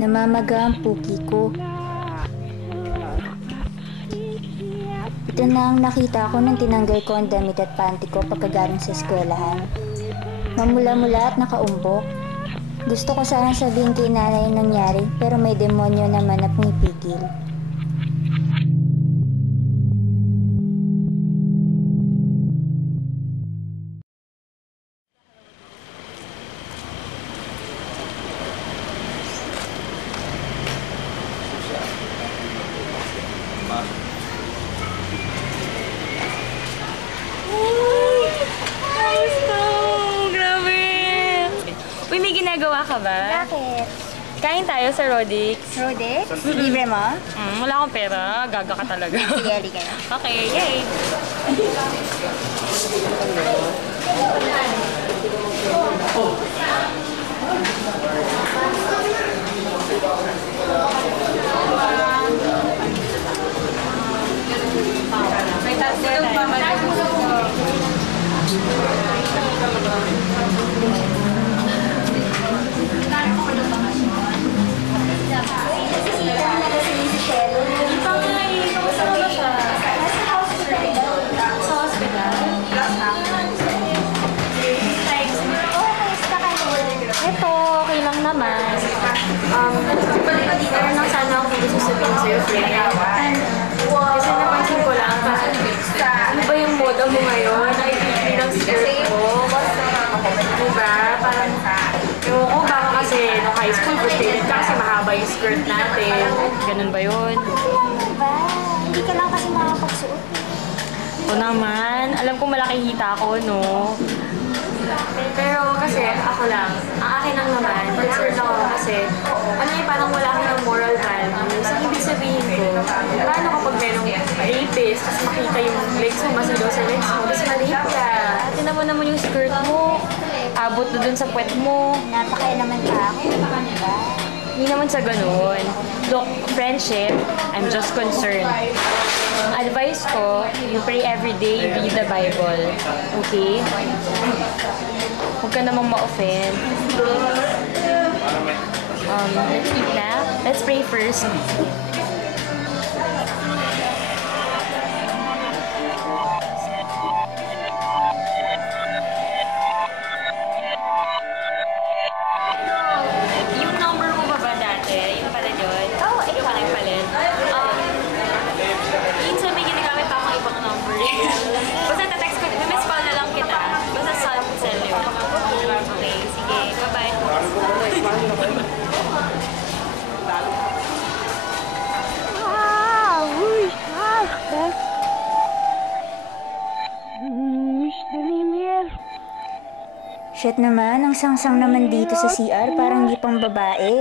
Namamaga ang puki ko. Ito na ang nakita ko nang tinanggal ko ang damit at panty ko pagkagaling sa eskwelahan. Mamula-mula at nakaumbok. Gusto ko sana sabihin kay nanay ang nangyari, pero may demonyo naman na pumipigil. Uy, may ginagawa ka ba? Bakit? Kain tayo sa Rodix. Rodix? Libre mo? Wala akong pera. Gaga ka talaga. Sige, halika na. Okay, yay! May tatlo pa naman. Meron lang sana akong gusto sabihin sa'yo, friend. Kasi napansin ko lang, ano ba yung moda mo ngayon? Nakikita ng skirt mo. Diba? Parang, ewan ko, baka kasi nung high school, frustrated ka kasi mahaba yung skirt natin. Ganun ba yun? Ba? Hindi ka lang kasi makapagsuot. O naman, alam ko malaking hita ko, no? Pero kasi ako lang, ang akin lang naman, concerned ako kasi ano yung parang wala kang ng moral values. Ang ibig sabihin ko, paano kapag merong rapist, tapos makita yung legs mo, masigaw sa legs mo, tapos ma-rape ka. Tinan mo naman yung skirt mo, abot na dun sa puwet mo. Napakailaman ka ako. Diba? Hindi naman sa ganun. Look, friendship, I'm just concerned. Ang advice ko, you pray every day, read the Bible. Okay? Huwag ka namang ma-offend. Let's eat na. Let's pray first. Yung number mo ba dati? Yung pala yun? Oo, Yung pala yung palit? Minsan may ginagamit pa akong ibang number. Basta ta-text ko, miss call na lang kita. Basta sa cell yun. Okay, sige. Bye-bye. Shit naman, ang sangsang naman dito sa CR, parang di pang babae.